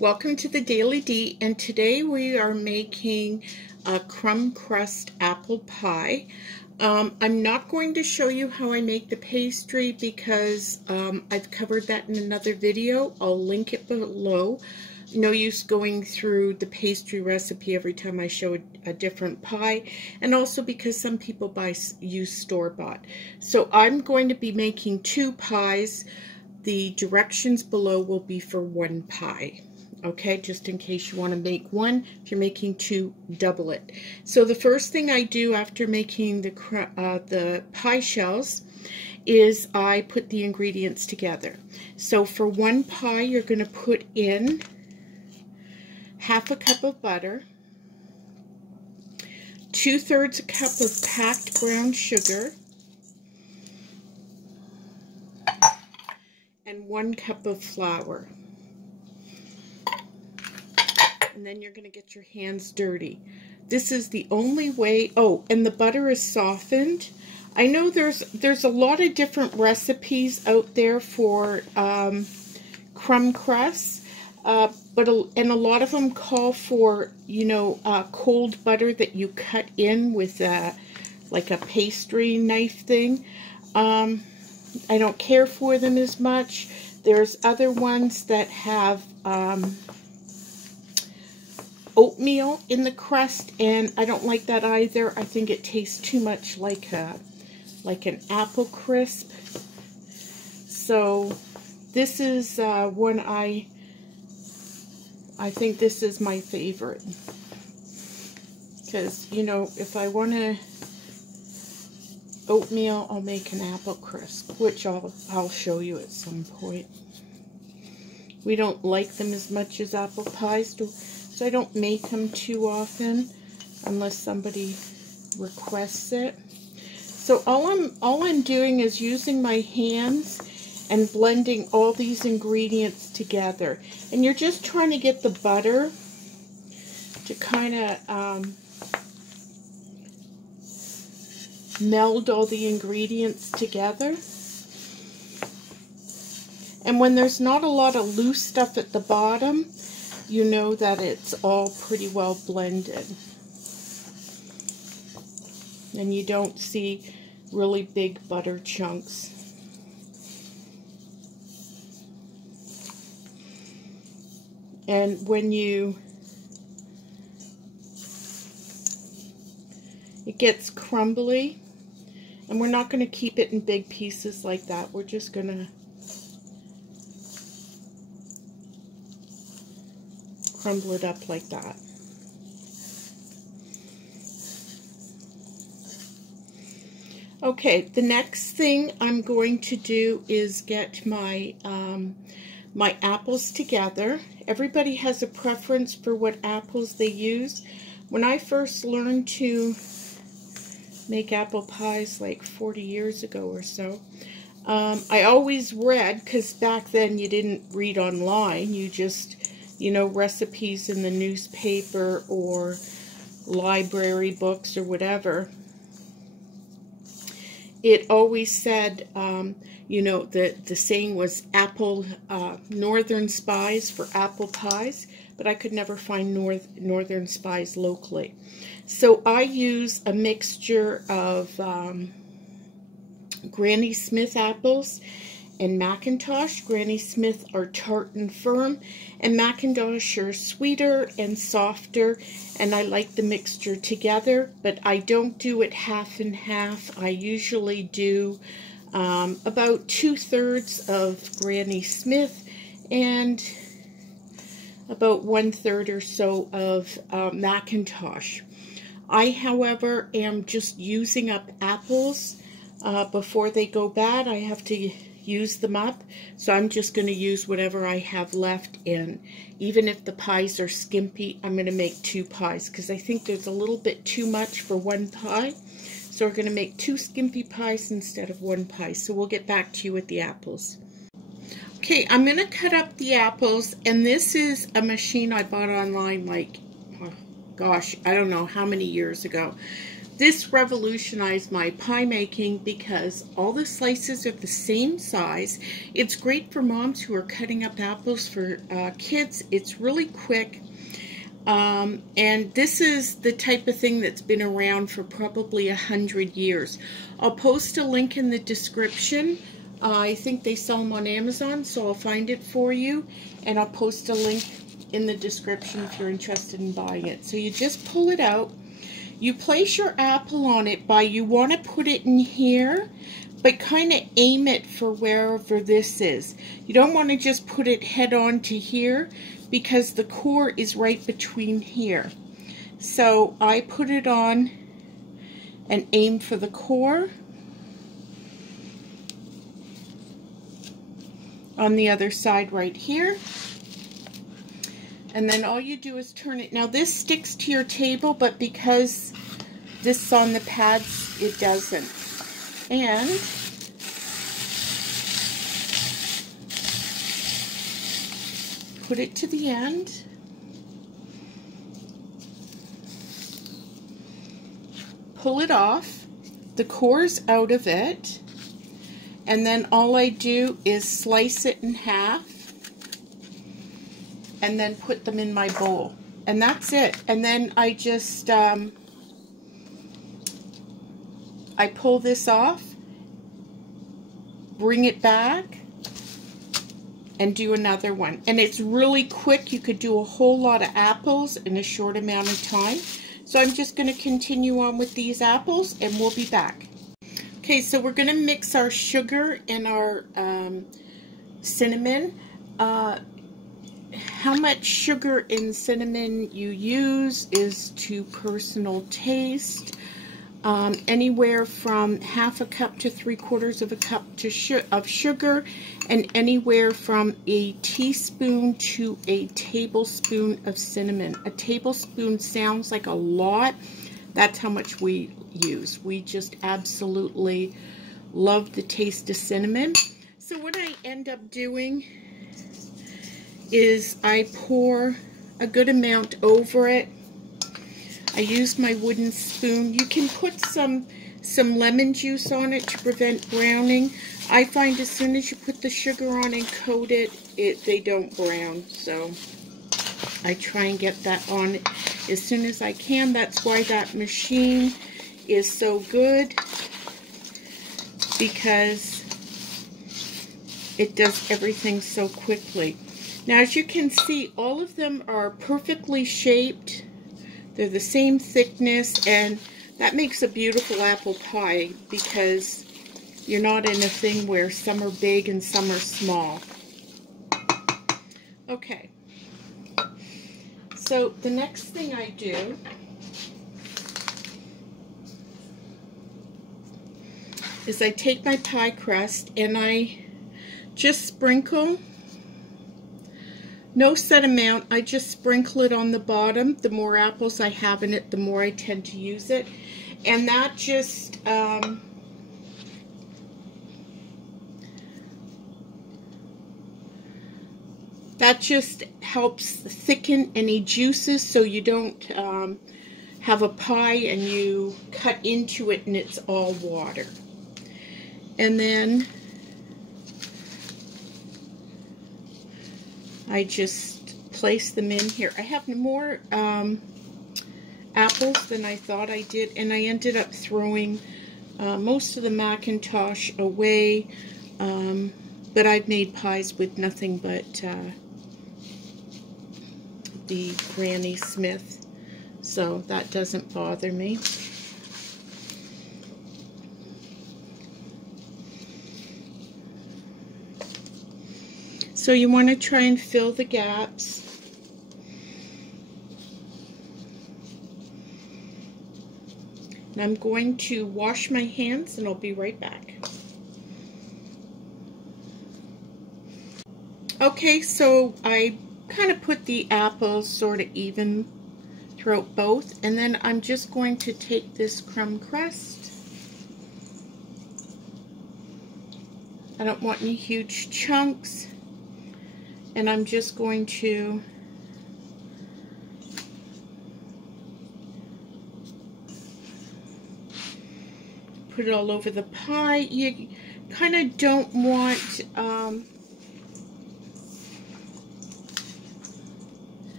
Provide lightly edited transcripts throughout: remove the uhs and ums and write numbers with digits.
Welcome to the Daily D, and today we are making a crumb crust apple pie. I'm not going to show you how I make the pastry because I've covered that in another video. I'll link it below. No use going through the pastry recipe every time I show a different pie, and also because some people use store-bought. So I'm going to be making two pies. The directions below will be for one pie. Okay, just in case you want to make one. If you're making two, double it. So the first thing I do after making the pie shells is I put the ingredients together. So for one pie, you're going to put in half a cup of butter, 2/3 a cup of packed brown sugar, and 1 cup of flour. And then you're going to get your hands dirty. This is the only way. Oh, and the butter is softened. I know there's a lot of different recipes out there for crumb crusts, but a lot of them call for, cold butter that you cut in with like a pastry knife thing. I don't care for them as much. There's other ones that have oatmeal in the crust, and I don't like that either. I think it tastes too much like an apple crisp. So this is one I think this is my favorite, because if I want to oatmeal, I'll make an apple crisp, which I'll show you at some point. We don't like them as much as apple pies do. So I don't make them too often unless somebody requests it. So all I'm doing is using my hands and blending all these ingredients together. And you're just trying to get the butter to kind of meld all the ingredients together. And when there's not a lot of loose stuff at the bottom, you know that it's all pretty well blended. And you don't see really big butter chunks. And when it gets crumbly, and we're not going to keep it in big pieces like that. We're just going to crumble it up like that. Okay, the next thing I'm going to do is get my my apples together. Everybody has a preference for what apples they use. When I first learned to make apple pies like 40 years ago or so, I always read, because back then you didn't read online, you just recipes in the newspaper or library books or whatever. It always said, the saying was apple, northern spies for apple pies, but I could never find northern spies locally. So I use a mixture of Granny Smith apples and McIntosh. Granny Smith are tart and firm, and McIntosh are sweeter and softer, and I like the mixture together, but I don't do it half and half. I usually do about 2/3 of Granny Smith and about 1/3 or so of McIntosh. I, however, am just using up apples before they go bad. I have to use them up, so I'm just going to use whatever I have left in. Even if the pies are skimpy, I'm going to make two pies because I think there's a little bit too much for one pie. So we're going to make two skimpy pies instead of one pie. So we'll get back to you with the apples. Okay, I'm going to cut up the apples, and this is a machine I bought online like, oh gosh, I don't know how many years ago. This revolutionized my pie making because all the slices are the same size. It's great for moms who are cutting up apples for kids. It's really quick. And this is the type of thing that's been around for probably 100 years. I'll post a link in the description. I think they sell them on Amazon, so I'll find it for you. And I'll post a link in the description if you're interested in buying it. So you just pull it out. You place your apple on it you want to put it in here, but kind of aim it for wherever this is. You don't want to just put it head on to here because the core is right between here. So I put it on and aim for the core. On the other side right here. And then all you do is turn it. Now this sticks to your table, but because this is on the pads, it doesn't. And put it to the end. Pull it off. The core's out of it. And then all I do is slice it in half. And then put them in my bowl. And that's it. And then I just, I pull this off, bring it back, and do another one. And it's really quick. You could do a whole lot of apples in a short amount of time. So I'm just going to continue on with these apples, and we'll be back. Okay, so we're going to mix our sugar and our cinnamon. How much sugar and cinnamon you use is to personal taste. Anywhere from half a cup to 3/4 of a cup of sugar, and anywhere from a teaspoon to a tablespoon of cinnamon. A tablespoon sounds like a lot. That's how much we use. We just absolutely love the taste of cinnamon. So what I end up doing is I pour a good amount over it. I use my wooden spoon. You can put some lemon juice on it to prevent browning. I find as soon as you put the sugar on and coat it, they don't brown. So I try and get that on as soon as I can. That's why that machine is so good, because it does everything so quickly. Now, as you can see, all of them are perfectly shaped. They're the same thickness, and that makes a beautiful apple pie because you're not in a thing where some are big and some are small. Okay. So the next thing I do is I take my pie crust and I just sprinkle. No set amount, I just sprinkle it on the bottom. The more apples I have in it, the more I tend to use it. And that just, helps thicken any juices so you don't have a pie and you cut into it and it's all water. And then I just place them in here. I have more apples than I thought I did, and I ended up throwing most of the Macintosh away, but I've made pies with nothing but the Granny Smith, so that doesn't bother me. So you want to try and fill the gaps. And I'm going to wash my hands and I'll be right back. Okay, so I kind of put the apples sort of even throughout both, and then I'm just going to take this crumb crust. I don't want any huge chunks. And I'm just going to put it all over the pie. You kind of don't want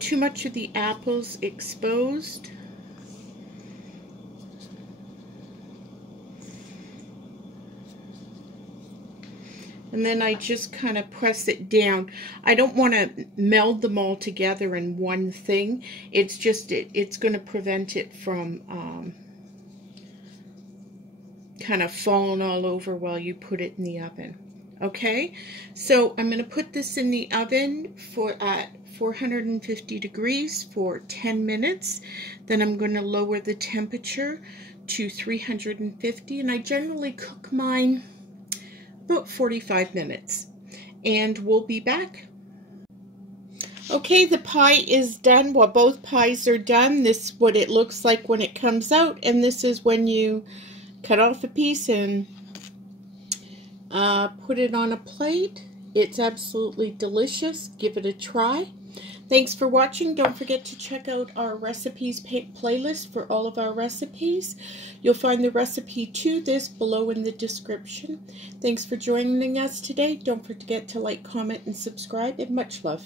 too much of the apples exposed. And then I just kind of press it down. I don't want to meld them all together in one thing. It's just, it's going to prevent it from kind of falling all over while you put it in the oven. Okay, so I'm going to put this in the oven at 450 degrees for 10 minutes. Then I'm going to lower the temperature to 350, and I generally cook mine about 45 minutes, and we'll be back. Okay, the pie is done. Well, both pies are done. This is what it looks like when it comes out, and this is when you cut off a piece and put it on a plate. It's absolutely delicious. Give it a try. Thanks for watching. Don't forget to check out our recipes playlist for all of our recipes. You'll find the recipe to this below in the description. Thanks for joining us today. Don't forget to like, comment, and subscribe, and much love.